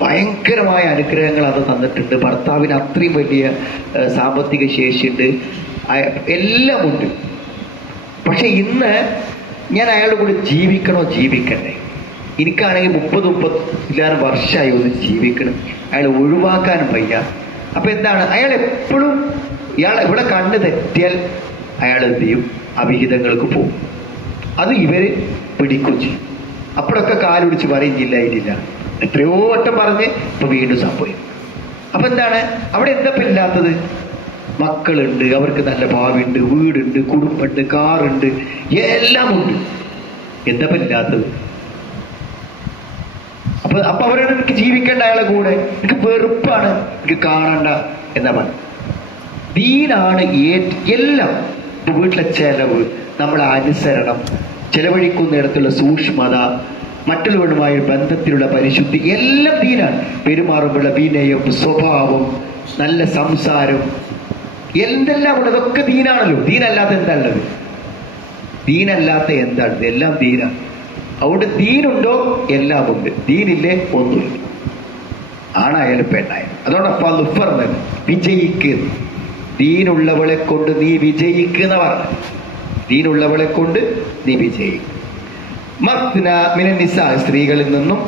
ഭയങ്കരമായ അനുഗ്രഹങ്ങൾ അത് തന്നിട്ടുണ്ട്, ഭർത്താവിന് അത്രയും വലിയ സാമ്പത്തിക ശേഷിയുണ്ട്, എല്ലാം ഉണ്ട്. പക്ഷെ ഇന്ന് ഞാൻ അയാളുടെ കൂടെ ജീവിക്കണോ ജീവിക്കണ്ടേ? എനിക്കാണെങ്കിൽ 30-30 വർഷമായി ഒന്ന് ജീവിക്കണം, അയാൾ ഒഴിവാക്കാനും വയ്യ. അപ്പൊ എന്താണ്, അയാൾ എപ്പോഴും ഇവിടെ കണ്ണ് തെറ്റിയാൽ അയാൾ എന്ത് ചെയ്യും? അവിഹിതങ്ങൾക്ക് പോകും. അത് ഇവര് പിടിക്കും ചെയ്യും. അപ്പോഴൊക്കെ കാലുടിച്ച് പറയുന്നില്ല, ഇല്ല, എത്രയോ വട്ടം പറഞ്ഞ് ഇപ്പൊ വീണ്ടും സംഭവിക്കും. അപ്പൊ എന്താണ്, അവിടെ എന്താ ഇല്ലാത്തത്? മക്കളുണ്ട്, അവർക്ക് നല്ല ഭാവിയുണ്ട്, വീടുണ്ട്, കുടുംബമുണ്ട്, കാറുണ്ട്, എല്ലാം ഉണ്ട്. എന്താ ഇല്ലാത്തത്? അപ്പൊ അവരോട് എനിക്ക് ജീവിക്കേണ്ട അയാളെ കൂടെ, എനിക്ക് വെറുപ്പാണ്, എനിക്ക് കാണണ്ട എന്നാ പറഞ്ഞു. ദീനാണ് എല്ലാം. വീട്ടിലെ ചെലവ്, നമ്മളെ അനുസരണം, ചെലവഴിക്കുന്നിടത്തുള്ള സൂക്ഷ്മത, മറ്റുള്ളവരുമായ ബന്ധത്തിലുള്ള പരിശുദ്ധി, എല്ലാം ദീനാണ്. പെരുമാറുമ്പോഴുള്ള വിനയം, സ്വഭാവം, നല്ല സംസാരം, എന്തെല്ലാം ഉള്ളത് അതൊക്കെ ദീനാണല്ലോ. ദീനല്ലാത്ത എന്താ ഉള്ളത്? ദീനല്ലാത്ത എന്താണ്? എല്ലാം ദീനാണ്. അവിടെ ദീനുണ്ടോ എല്ലാം ഉണ്ട്, ദീനില്ലേ ഒന്നുമില്ല. ആണായാലും പെണ്ണായാലും. അതുകൊണ്ട് ഫദ്ഫർ വിജയിക്കുന്നു, ദീനുള്ളവളെ കൊണ്ട് നീ വിജയിക്കുന്നവർ, ദീനുള്ളവളെ കൊണ്ട് നീ വിജയിക്കും. മത്ന മിന നിസാ, സ്ത്രീകളിൽ നിന്നും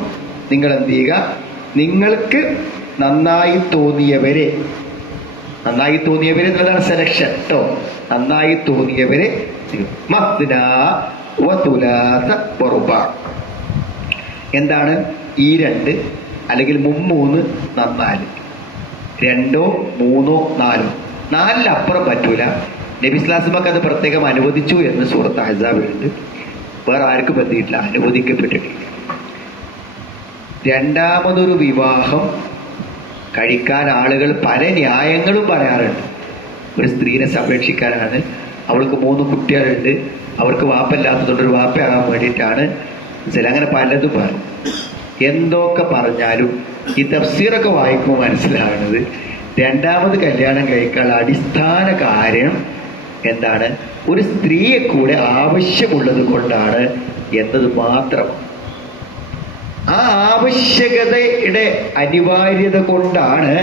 നിങ്ങൾ എന്ത് ചെയ്യുക? നിങ്ങൾക്ക് നന്നായി തോന്നിയവരെ എന്നുള്ളതാണ് സെലക്ഷൻ കേട്ടോ. നന്നായി തോന്നിയവരെ മത്ന വതുലാസ വറുബാ. എന്താണ് ഈ 2 അല്ലെങ്കിൽ 3 4, 2 3 4, 4-അപ്പുറം പറ്റൂല. നബി സ്വല്ലല്ലാഹു അത് പ്രത്യേകം അനുവദിച്ചു എന്ന് സൂറത്ത് അഹ്സാബിലുണ്ട്. വേറെ ആർക്കും പറ്റിയിട്ടില്ല, അനുവദിക്കപ്പെട്ടിട്ടില്ല. രണ്ടാമതൊരു വിവാഹം കഴിക്കാൻ ആളുകൾ പല ന്യായങ്ങളും പറയാറുണ്ട്. ഒരു സ്ത്രീനെ സംരക്ഷിക്കാനാണ്, അവൾക്ക് 3 കുട്ടികളുണ്ട്, അവർക്ക് വാപ്പല്ലാത്തതുകൊണ്ട് ഒരു വാപ്പയാകാൻ വേണ്ടിയിട്ടാണ്, അങ്ങനെ പലതും പറയും. എന്തൊക്കെ പറഞ്ഞാലും ഈ തഫ്സീറൊക്കെ വായിക്കുമ്പോൾ മനസ്സിലാകുന്നത് രണ്ടാമത് കല്യാണം കഴിക്കാനുള്ള അടിസ്ഥാന കാര്യം എന്താണ്? ഒരു സ്ത്രീയെ കൂടെ ആവശ്യമുള്ളത് കൊണ്ടാണ് എന്നത് മാത്രം. ആ ആവശ്യകതയുടെ അനിവാര്യത കൊണ്ടാണ്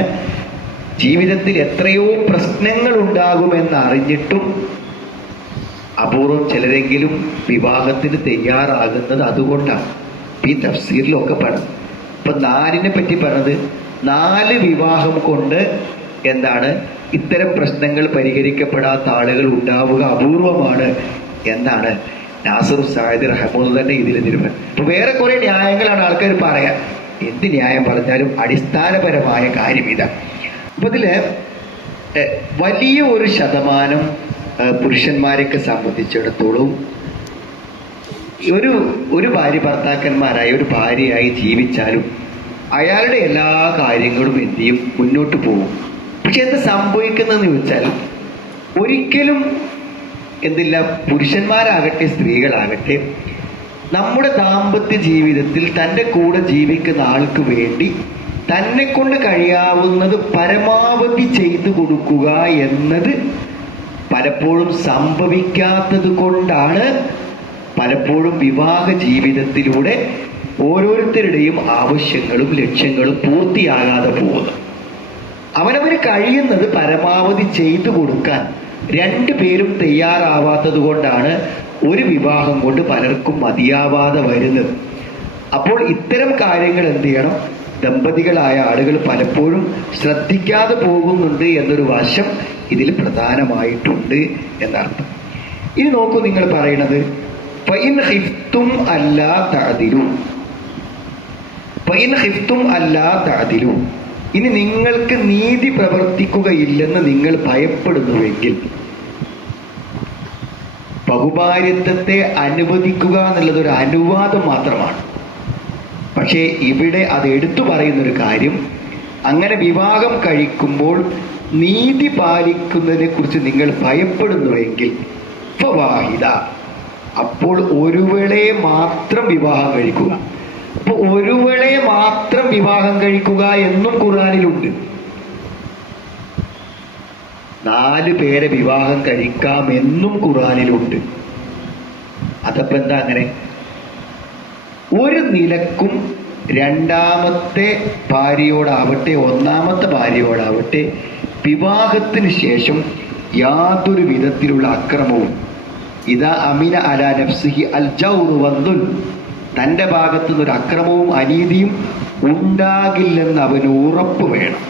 ജീവിതത്തിൽ എത്രയോ പ്രശ്നങ്ങൾ ഉണ്ടാകുമെന്ന് അറിഞ്ഞിട്ടും അപൂർവം ചിലരെങ്കിലും വിവാഹത്തിന് തയ്യാറാകുന്നത് അതുകൊണ്ടാണ്. ഈ തഫ്സീറിലൊക്കെ പറഞ്ഞു. ഇപ്പൊ 4നെ പറ്റി പറഞ്ഞത് 4 വിവാഹം കൊണ്ട് എന്താണ് ഇത്തരം പ്രശ്നങ്ങൾ പരിഹരിക്കപ്പെടാത്ത ആളുകൾ ഉണ്ടാവുക അപൂർവമാണ് എന്നാണ് നാസിർ സായിദ് റഹ്മത്തുള്ളാഹി തന്നെ ഇതിൽ നിരൂപണം. അപ്പൊ വേറെ കുറെ ന്യായങ്ങളാണ് ആൾക്കാർ പറയാം. എന്ത് ന്യായം പറഞ്ഞാലും അടിസ്ഥാനപരമായ കാര്യം ഇതാ. അപ്പൊ ഇതില് വലിയ ഒരു ശതമാനം പുരുഷന്മാരെയൊക്കെ സംബന്ധിച്ചിടത്തോളം ഒരു ഭാര്യ ഭർത്താക്കന്മാരായി ഒരു ഭാര്യയായി ജീവിച്ചാലും അയാളുടെ എല്ലാ കാര്യങ്ങളും എന്ത് ചെയ്യും, മുന്നോട്ട് പോകും. പക്ഷെ എന്ത് സംഭവിക്കുന്നതെന്ന് ചോദിച്ചാൽ ഒരിക്കലും എന്തില്ല, പുരുഷന്മാരാകട്ടെ സ്ത്രീകളാകട്ടെ നമ്മുടെ ദാമ്പത്യ ജീവിതത്തിൽ തൻ്റെ കൂടെ ജീവിക്കുന്ന ആൾക്ക് വേണ്ടി തന്നെ കൊണ്ട് കഴിയാവുന്നത് പരമാവധി ചെയ്തു കൊടുക്കുക എന്നത് പലപ്പോഴും സംഭവിക്കാത്തത് കൊണ്ടാണ് പലപ്പോഴും വിവാഹ ജീവിതത്തിലൂടെ ഓരോരുത്തരുടെയും ആവശ്യങ്ങളും ലക്ഷ്യങ്ങളും പൂർത്തിയാകാതെ പോകുന്നത്. അവനവന് കഴിയുന്നത് പരമാവധി ചെയ്തു കൊടുക്കാൻ 2 പേരും തയ്യാറാവാത്തത് കൊണ്ടാണ് ഒരു വിവാഹം കൊണ്ട് പലർക്കും മതിയാവാതെ വരുന്നത്. അപ്പോൾ ഇത്തരം കാര്യങ്ങൾ എന്ത് ചെയ്യണം, ദമ്പതികളായ ആളുകൾ പലപ്പോഴും ശ്രദ്ധിക്കാതെ പോകുന്നുണ്ട് എന്നൊരു വശം ഇതിൽ പ്രധാനമായിട്ടുണ്ട് എന്നർത്ഥം. ഇനി നോക്കൂ, നിങ്ങൾ പറയണത് ഫഇൻ ഖിഫ്തും അല്ലാ തഅദിലു, ഫഇൻ ഖിഫ്തും അല്ലാ തഅദിലു, ഇനി നിങ്ങൾക്ക് നീതി പ്രവർത്തിക്കുകയില്ലെന്ന് നിങ്ങൾ ഭയപ്പെടുന്നുവെങ്കിൽ, ബഹുഭാര്യത്വത്തെ അനുവദിക്കുക എന്നുള്ളത് ഒരു അനുവാദം മാത്രമാണ്. പക്ഷേ ഇവിടെ അത് എടുത്തു പറയുന്നൊരു കാര്യം, അങ്ങനെ വിവാഹം കഴിക്കുമ്പോൾ നീതി പാലിക്കുന്നതിനെ കുറിച്ച് നിങ്ങൾ ഭയപ്പെടുന്നുവെങ്കിൽ ഫവാഹിദ, അപ്പോൾ ഒരുവളെ മാത്രം വിവാഹം കഴിക്കുക. അപ്പൊ ഒരുവളെ മാത്രം വിവാഹം കഴിക്കുക എന്നും ഖുർആനിലുണ്ട്. 4 പേരെ വിവാഹം കഴിക്കാമെന്നും ഖുർആനിലുണ്ട്. അതപ്പോ എന്താ അങ്ങനെ? ഒരു നിലക്കും രണ്ടാമത്തെ ഭാര്യയോടാവട്ടെ 1ാമത്തെ ഭാര്യയോടാവട്ടെ വിവാഹത്തിന് ശേഷം യാതൊരു വിധത്തിലുള്ള അക്രമവും, ഇതാ അമിന അലാ നഫ്സിഹി അൽ ജൗറു വദ്ദുൽ, തൻ്റെ ഭാഗത്തു നിന്നൊരു അക്രമവും അനീതിയും ഉണ്ടാകില്ലെന്ന് അവന് ഉറപ്പ് വേണം.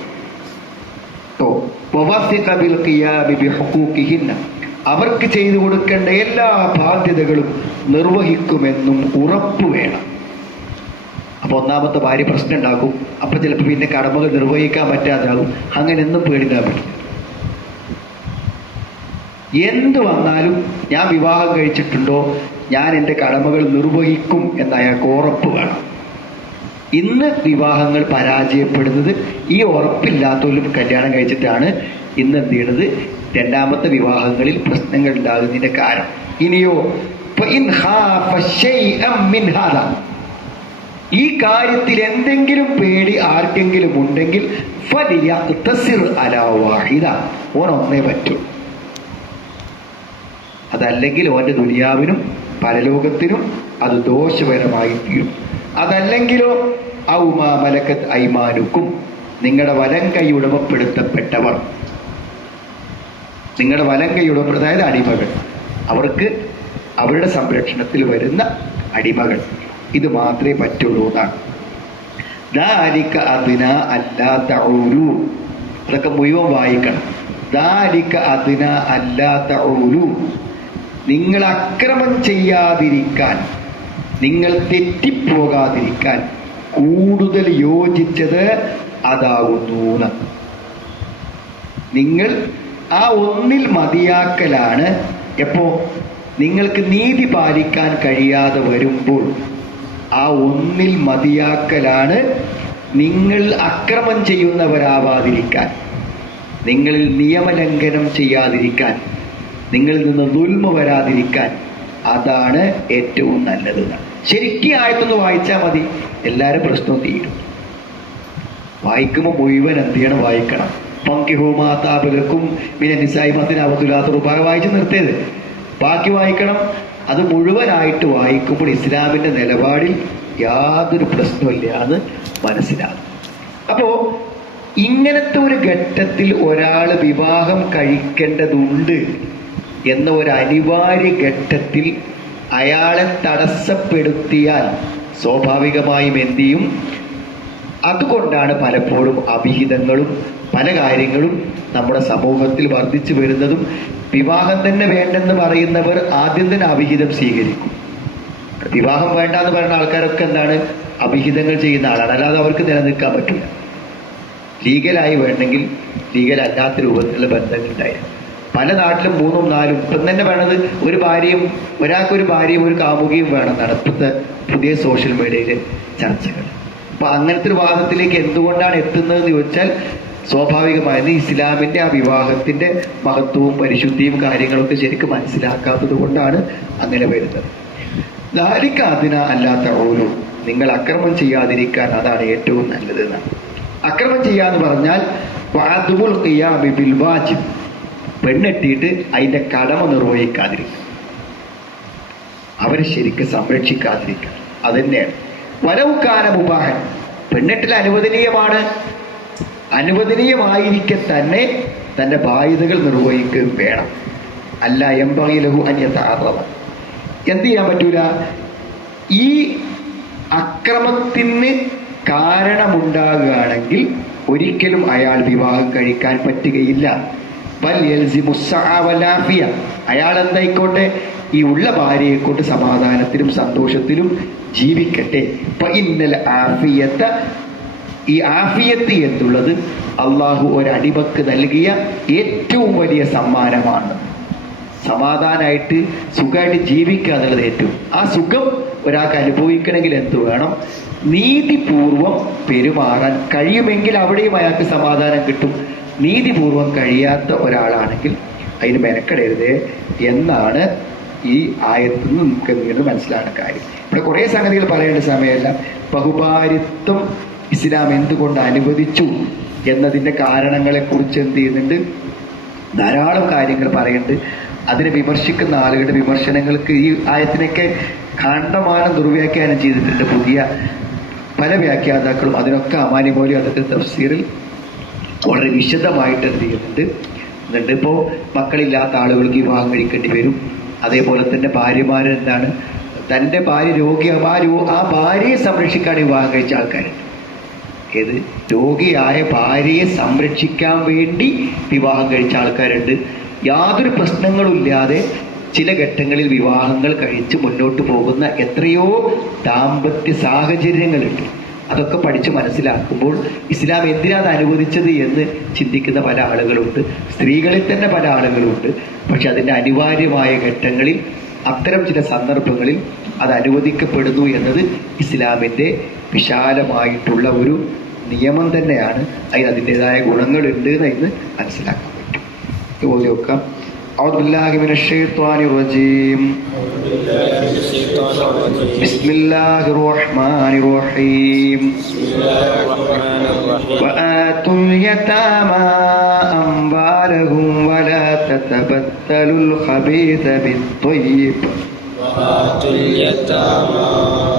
അവർക്ക് ചെയ്തു കൊടുക്കേണ്ട എല്ലാ ബാധ്യതകളും നിർവഹിക്കുമെന്നും ഉറപ്പ് വേണം. അപ്പൊ 1ാമത്തെ ഭാര്യ പ്രശ്നം ഉണ്ടാക്കും, അപ്പൊ ചിലപ്പോൾ പിന്നെ കടമകൾ നിർവഹിക്കാൻ പറ്റാതാകും. അങ്ങനെയൊന്നും പേടിക്കാൻ പറ്റില്ല. എന്ത് വന്നാലും ഞാൻ വിവാഹം കഴിച്ചിട്ടുണ്ടോ, ഞാൻ എൻ്റെ കടമകൾ നിർവഹിക്കും എന്ന് അയാൾക്ക് ഉറപ്പ് വേണം. ഇന്ന് വിവാഹങ്ങൾ പരാജയപ്പെടുന്നത് ഈ ഉറപ്പില്ലാത്തവരും കല്യാണം കഴിച്ചിട്ടാണ് ഇന്ന് എന്ത് ചെയ്യണത്, 2ാമത്തെ വിവാഹങ്ങളിൽ പ്രശ്നങ്ങൾ ഉണ്ടാകുന്നതിന്റെ കാരണം. ഇനിയോ ഈ കാര്യത്തിൽ എന്തെങ്കിലും പേടി ആർക്കെങ്കിലും ഉണ്ടെങ്കിൽ ഒന്നേ പറ്റൂ. അതല്ലെങ്കിൽ ഓൻ്റെ ദുനിയാവിനും പരലോകത്തിനും അത് ദോഷപരമായി തീരും. അതല്ലെങ്കിലോ ഔമാ മലക്കത്ത് ഐമാനുക്കും, നിങ്ങളുടെ വലം കൈ ഉടമപ്പെടുത്തപ്പെട്ടവർ, നിങ്ങളുടെ വലം കൈ അതായത് അടിമകൾ, അവർക്ക് അവരുടെ സംരക്ഷണത്തിൽ വരുന്ന അടിമകൾ, ഇത് മാത്രമേ പറ്റുള്ളൂ എന്നാണ്. ദാലിക അദ്ന അല്ലാ തഊലു, അതൊക്കെ മുഴുവൻ വായിക്കണം. ദാലിക അദ്ന അല്ലാ തഊലു, നിങ്ങൾ അക്രമം ചെയ്യാതിരിക്കാൻ, നിങ്ങൾ തെറ്റിപ്പോകാതിരിക്കാൻ കൂടുതൽ യോജിച്ചത് അതാകുന്നു. നിങ്ങൾ ആ ഒന്നിൽ മതിയാക്കലാണ്. എപ്പോ നിങ്ങൾക്ക് നീതി പാലിക്കാൻ കഴിയാതെ വരുമ്പോൾ ആ ഒന്നിൽ മതിയാക്കലാണ് നിങ്ങൾ അക്രമം ചെയ്യുന്നവരാവാതിരിക്കാൻ, നിങ്ങളിൽ നിയമലംഘനം ചെയ്യാതിരിക്കാൻ, നിങ്ങളിൽ നിന്ന് ദുൽമ വരാതിരിക്കാൻ. അതാണ് ഏറ്റവും നല്ലത്. ശരിക്കും ആയത്തൊന്ന് വായിച്ചാൽ മതി, എല്ലാവരും പ്രശ്നവും തീരും. വായിക്കുമ്പോൾ മുഴുവൻ എന്ത് ചെയ്യണം? വായിക്കണം. പങ്കിഹോമാതാപലർക്കും പിന്നെ നിസായിമത്തിന് അവതുലാത്ത റുപായ വായിച്ച് നിർത്തിയത് ബാക്കി വായിക്കണം. അത് മുഴുവനായിട്ട് വായിക്കുമ്പോൾ ഇസ്ലാമിൻ്റെ നിലപാടിൽ യാതൊരു പ്രശ്നമില്ല എന്ന് മനസ്സിലാകും. അപ്പോൾ ഇങ്ങനത്തെ ഒരു ഘട്ടത്തിൽ ഒരാൾ വിവാഹം കഴിക്കേണ്ടതുണ്ട് എന്ന ഒരു അനിവാര്യ ഘട്ടത്തിൽ അയാളെ തടസ്സപ്പെടുത്തിയാൽ സ്വാഭാവികമായും എന്ത് ചെയ്യും? അതുകൊണ്ടാണ് പലപ്പോഴും അഭിഹിതങ്ങളും പല കാര്യങ്ങളും നമ്മുടെ സമൂഹത്തിൽ വർദ്ധിച്ചു വരുന്നതും. വിവാഹം തന്നെ വേണ്ടെന്ന് പറയുന്നവർ ആദ്യം തന്നെ അഭിഹിതം സ്വീകരിക്കും. വിവാഹം വേണ്ട എന്ന് പറയുന്ന ആൾക്കാരൊക്കെ എന്താണ്? അഭിഹിതങ്ങൾ ചെയ്യുന്ന ആളാണ്. അല്ലാതെ അവർക്ക് നിലനിൽക്കാൻ പറ്റില്ല. ലീഗലായി വേണമെങ്കിൽ ലീഗൽ അല്ലാത്ത രൂപത്തിലുള്ള ബന്ധങ്ങൾ ഉണ്ടായിരുന്നു. പല നാട്ടിലും 3ഉം 4ഉം ഇപ്പം തന്നെ വേണത് ഒരു ഭാര്യയും ഒരാൾക്കൊരു ഭാര്യയും ഒരു കാമുകിയും വേണമെന്നാണ് ഇപ്പോഴത്തെ പുതിയ സോഷ്യൽ മീഡിയയിലെ ചർച്ചകൾ. അപ്പം അങ്ങനത്തെ ഒരു വാദത്തിലേക്ക് എന്തുകൊണ്ടാണ് എത്തുന്നതെന്ന് ചോദിച്ചാൽ സ്വാഭാവികമായത് ഇസ്ലാമിൻ്റെ ആ വിവാഹത്തിൻ്റെ മഹത്വവും പരിശുദ്ധിയും കാര്യങ്ങളൊക്കെ ശരിക്കും മനസ്സിലാക്കാത്തത് കൊണ്ടാണ് അങ്ങനെ വരുന്നത്. ദാലിക അതിന അല്ലാത്ത ഓരോ നിങ്ങൾ അക്രമം ചെയ്യാതിരിക്കാൻ അതാണ് ഏറ്റവും നല്ലത് എന്നാണ്. അക്രമം ചെയ്യാന്ന് പറഞ്ഞാൽ വഅദുൽ ഖിയാമി ബിൽ വാജിബ്, പെണ്ണെട്ടിയിട്ട് അതിൻ്റെ കടമ നിർവഹിക്കാതിരിക്കുക, അവരെ ശരിക്കും സംരക്ഷിക്കാതിരിക്കുക. അതുതന്നെയാണ് വലൗകാന മുബാഹൻ. പെണ്ണെട്ടിൽ അനുവദനീയമാണ്, അനുവദനീയമായിരിക്കെ തന്നെ തൻ്റെ ബാധ്യതകൾ നിർവഹിക്കുകയും വേണം. അല്ല യംബഗി ലഹു അൻ യതഅറദ. എന്ത് ചെയ്യാൻ പറ്റൂല? ഈ അക്രമത്തിന് കാരണമുണ്ടാകുകയാണെങ്കിൽ ഒരിക്കലും അയാൾ വിവാഹം കഴിക്കാൻ പറ്റുകയില്ല. ബൽ യൽസിമു സ്സഅ വൽ ആഫിയ. അയാൾ എന്തായിക്കോട്ടെ ഈ ഉള്ള ഭാര്യയെ കൊണ്ട് സമാധാനത്തിലും സന്തോഷത്തിലും ജീവിക്കട്ടെ. ഫഇന്നൽ ആഫിയത, ഈ ആഫിയത്ത് എന്നുള്ളത് അള്ളാഹു ഒരടിമക്ക് നൽകിയ ഏറ്റവും വലിയ സമ്മാനമാണ്. സമാധാനമായിട്ട് സുഖമായിട്ട് ജീവിക്കുക എന്നുള്ളത് ഏറ്റവും. ആ സുഖം ഒരാൾക്ക് അനുഭവിക്കണമെങ്കിൽ എന്ത് വേണം? നീതിപൂർവം പെരുമാറാൻ കഴിയുമെങ്കിൽ അവിടെയും അയാൾക്ക് സമാധാനം കിട്ടും. നീതിപൂർവം കഴിയാത്ത ഒരാളാണെങ്കിൽ അതിന് മെനക്കെടരുത് എന്നാണ് ഈ ആയത്തിൽ നിന്ന് നമുക്ക് വീണ്ടും മനസ്സിലാകുന്ന കാര്യം. ഇവിടെ കുറേ സംഗതികൾ പറയേണ്ട സമയമല്ല. ബഹുഭാര്യത്വം ഇസ്ലാം എന്തുകൊണ്ട് അനുവദിച്ചു എന്നതിൻ്റെ കാരണങ്ങളെക്കുറിച്ച് എന്ത് ചെയ്യുന്നുണ്ട്? ധാരാളം കാര്യങ്ങൾ പറയുന്നുണ്ട്. അതിനെ വിമർശിക്കുന്ന ആളുകളുടെ വിമർശനങ്ങൾക്ക് ഈ ആയത്തിനൊക്കെ കണ്ടമാനം ദുർവ്യാഖ്യാനം ചെയ്തിട്ടുണ്ട് പുതിയ പല വ്യാഖ്യാതാക്കളും. അതിനൊക്കെ അമാനി മൗലവി അതൊക്കെ തഫ്സീറിൽ വളരെ വിശദമായിട്ട് എന്ത് ചെയ്യുന്നുണ്ട് എന്നുണ്ട്. ഇപ്പോൾ മക്കളില്ലാത്ത ആളുകൾക്ക് വിവാഹം കഴിക്കേണ്ടി വരും. അതേപോലെ തന്നെ ഭാര്യമാർ എന്താണ്, തൻ്റെ ഭാര്യ ആ ഭാര്യയെ സംരക്ഷിക്കാൻ വിവാഹം കഴിച്ച ആൾക്കാരുണ്ട്. ഏത് രോഗിയായ ഭാര്യയെ സംരക്ഷിക്കാൻ വേണ്ടി വിവാഹം കഴിച്ച ആൾക്കാരുണ്ട്. യാതൊരു പ്രശ്നങ്ങളുമില്ലാതെ ചില ഘട്ടങ്ങളിൽ വിവാഹങ്ങൾ കഴിച്ച് മുന്നോട്ട് പോകുന്ന എത്രയോ ദാമ്പത്യ സാഹചര്യങ്ങളുണ്ട്. അതൊക്കെ പഠിച്ച് മനസ്സിലാക്കുമ്പോൾ ഇസ്ലാം എന്തിനാണ് അനുവദിച്ചത് എന്ന് ചിന്തിക്കുന്ന പല ആളുകളുണ്ട്. സ്ത്രീകളിൽ തന്നെ പല ആളുകളുണ്ട്. പക്ഷെ അതിൻ്റെ അനിവാര്യമായ ഘട്ടങ്ങളിൽ അത്തരം ചില സന്ദർഭങ്ങളിൽ അത് അനുവദിക്കപ്പെടുന്നു എന്നത് ഇസ്ലാമിൻ്റെ വിശാലമായിട്ടുള്ള ഒരു നിയമം തന്നെയാണ്. അതിന് അതിൻ്റെതായ ഗുണങ്ങളുണ്ട് എന്ന് മനസ്സിലാക്കാൻ പറ്റും. ഇതുപോലെ നോക്കാം. أعوذ بالله من الشيطان الرجيم. بسم الله الرحمن الرحيم. وآتوا اليتامى أموالهم ولا تتبدلوا الخبيث بالطيب. وآتوا اليتامى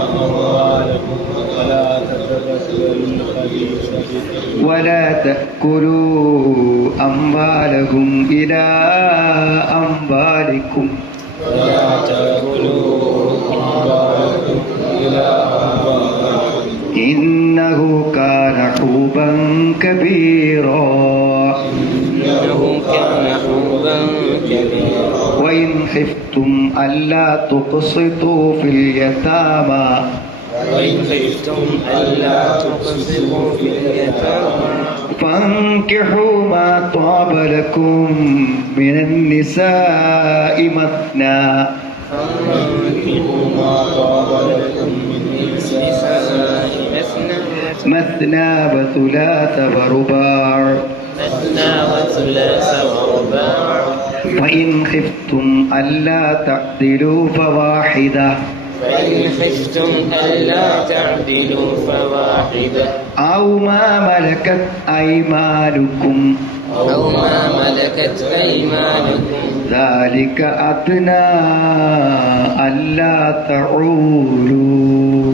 أموالهم ولا تتبدلوا الخبيث بالطيب ولا تأكلوا أموالهم إلى أموالكم ولا تأكلوا أموالكم إلى أموالكم إنه كان حوبا كبيرا. وإن خفتم ألا تقسطوا في اليتامى فانكحوا ما طاب لكم من النساء مثنى مثنى وثلاث ورباع مثنى وثلاث ورباع فإن خفتم ألا تعدلوا فواحدة فإن خفتم ألا تعدلوا فواحدة أو ما ملكت أيمانكم أو ما ملكت أيمانكم ذلك أدنى ألا تعولوا.